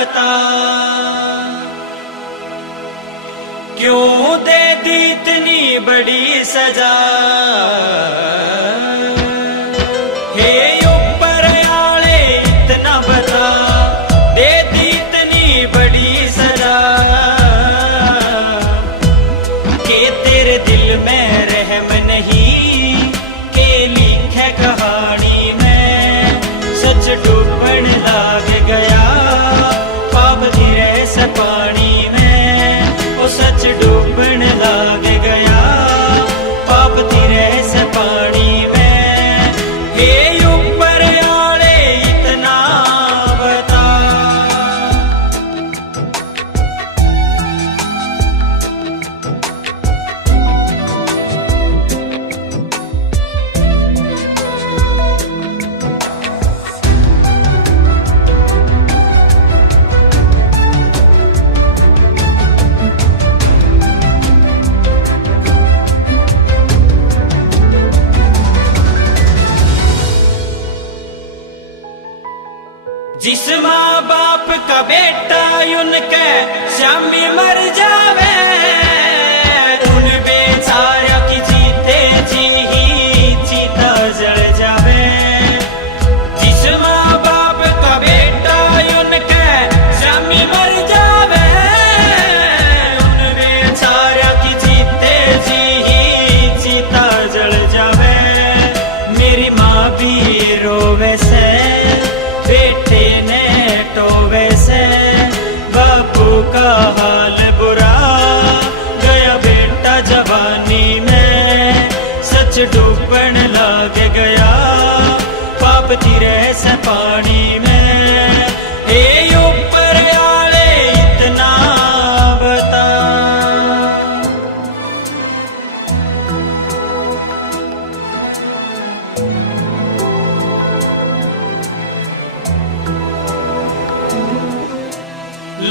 बता, क्यों दे दी इतनी बड़ी सजा। हे ऊपर आले इतना बता, दे दी इतनी बड़ी सजा के तेरे दिल में रहम नहीं, के लिखे कहानी में सच डूबन लाग गया पाप गिरे से पानी में। ओ सच डूबन लाग गया पाप गिरे से पानी में। हे ऊपर आले इतना बता, जिस माँ बाप का बेटा उनके शामी मर जावे, उन बेचारा की जीते जी ही चीता जल जावे। जिस माँ बाप का बेटा उनके शामी मर जावे, उन बेचारा की जीते जी ही चीता जल जावे। मेरी माँ भी रोवे से, बेटे ने टोवे से, बापू का हाल बुरा गया बेटा जवानी में। सच डूबन लाग गया पाप तिरे से पानी में। हे ऊपर आले इतना बता,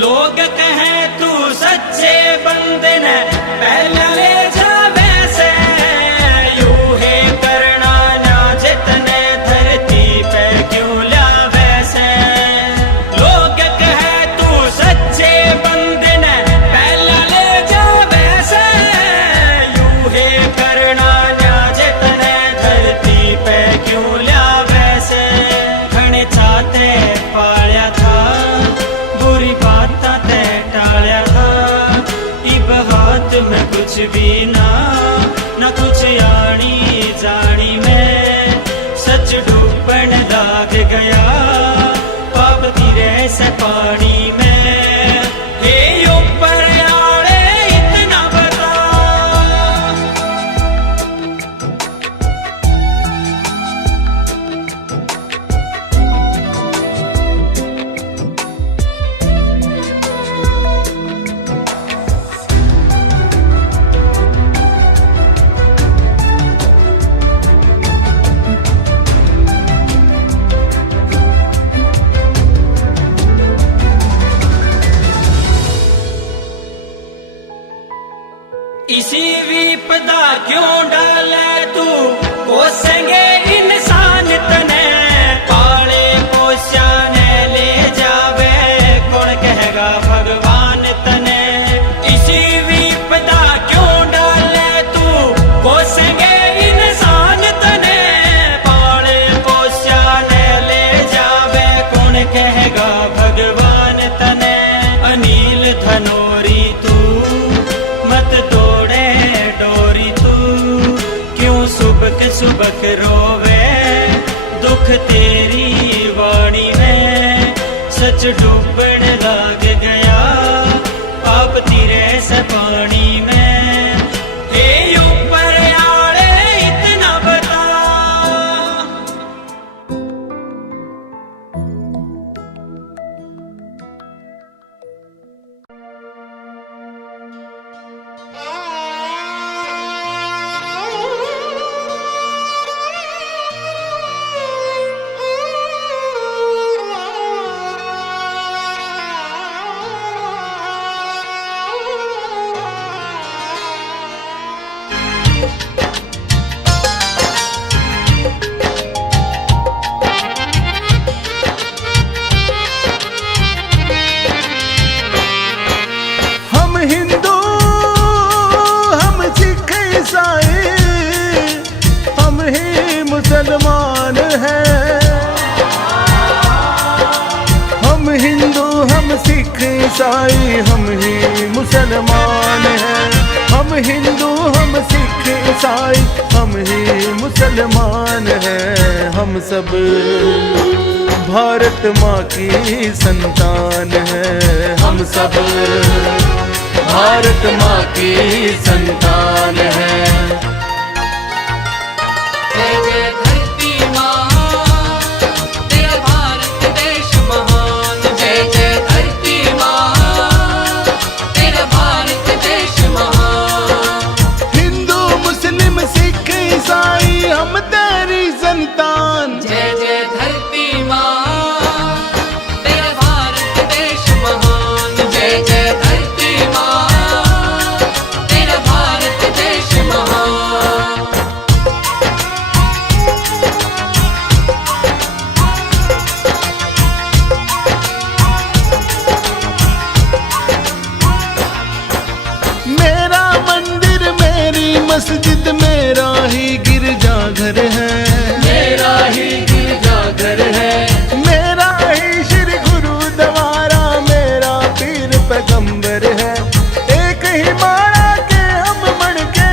लोग कहें तू सच्चे बंदे ने पहले ले जावे से, यूं है करना ना जितने धरती पे क्यों लावे से। लोग कहें तू सच्चे बंदे ने पहले ले जावे से, यूं है करना ना जितने धरती पे क्यों लावे से। घने चाहते पाया था, बुरी बाता ते टाल्या था, इब हाथ में कुछ भी ना कुछ आनी जानी में। सच डूबन लाग गया पाप गिरे से पानी में। हे ऊपर आले इतना बता, इसी विपदा क्यों डाले तू, कोसेंगे इंसान तने। पाले पोषाने ले जावे कौन कहेगा भगवान तने। इसी विपदा क्यों डाले तू, कोसेंगे इंसान तने। पाले पोषाने ले जावे कौन कहेगा भगवान तने। अनिल धनोरी तू मत तोड़े डोरी तू, क्यों सुबक सुबक रोवे दुख तेरी वाणी में। सच डूबन लाग गया पाप तिरे से पानी में। हे ऊपर आले इतना बता, ईसाई हम ही मुसलमान हैं। हम हिंदू हम सिख ईसाई हम ही मुसलमान हैं। हम सब भारत माँ की संतान हैं। हम सब भारत माँ की संतान हैं। जय जय धरती माँ, तेरा भारत देश महान। जय जय धरती माँ, तेरा भारत देश महान। हिंदू मुस्लिम सिख ईसाई हम तेरी संतान। जय जय धरती माँ, तेरा भारत देश महान। जय जय धरती माँ, तेरा भारत देश महान। मेरा मंदिर मेरी मस्जिद मेरा ही गिरजाघर है। मेरा ही गिरजाघर है। मेरा ही श्री गुरुद्वारा मेरा पीर पैगंबर है। एक ही माला के हम मणके,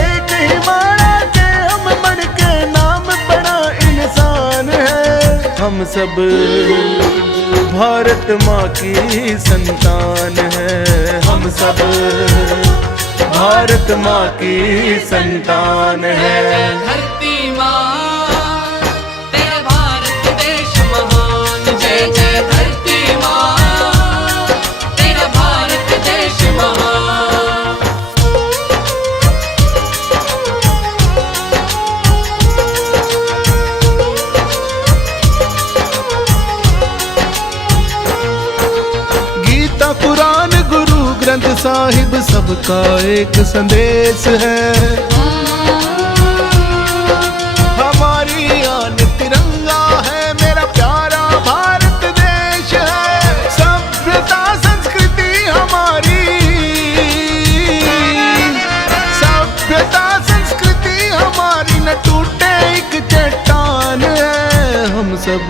एक ही माला के हम मणके, नाम बड़ा इंसान है। हम सब भारत माँ की संतान है। हम सब भारत माँ की संतान है। धरती माँ, तेरा भारत देश महान। जय जय धरती माँ, तेरा भारत देश महान। गीता कुरान गुरु ग्रंथ साहिब सबका एक संदेश है। हमारी आन तिरंगा है, मेरा प्यारा भारत देश है। सभ्यता संस्कृति हमारी, सभ्यता संस्कृति हमारी न टूटे एक चट्टान है। हम सब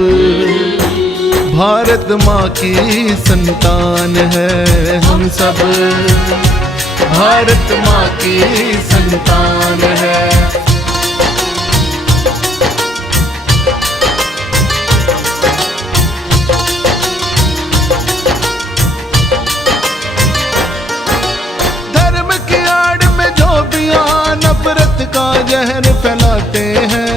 भारत माँ की संतान है। हम सब भारत माँ की संतान है। धर्म की आड़ में जो भी नफरत का जहर फैलाते हैं,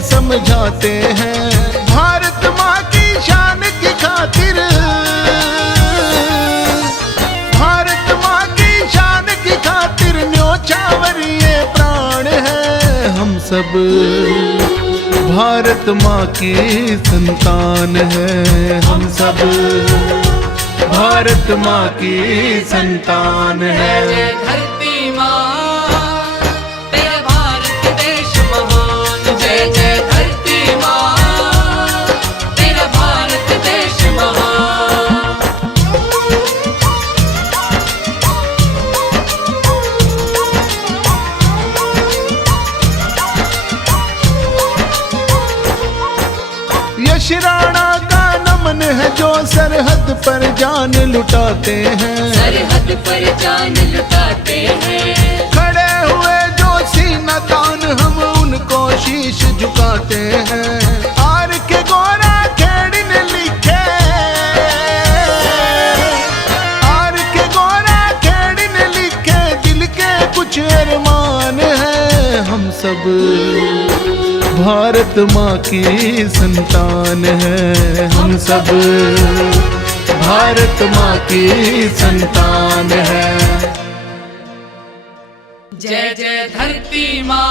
समझाते हैं। भारत माँ की शान की खातिर, भारत माँ की शान की खातिर न्योछावर ये प्राण है। हम सब भारत माँ की संतान है। हम सब भारत माँ की संतान है। जय धरती माँ, तेरा भारत देश महान। जय जय धरती माँ, तेरा भारत देश महान। यश राणा का नमन है जो सरहद पर जान लुटाते हैं। सरहद पर जान लुटाते हैं। खड़े हुए जो सीना तान हम उनको शीश झुकाते हैं। आर के गोरा खेड़ी ने लिखे, आर के गोरा खेड़ी ने लिखे, दिल के कुछ अरमान है। हम सब भारत माँ की संतान है। हम सब भारत माँ की संतान है। जय जय धरती माँ,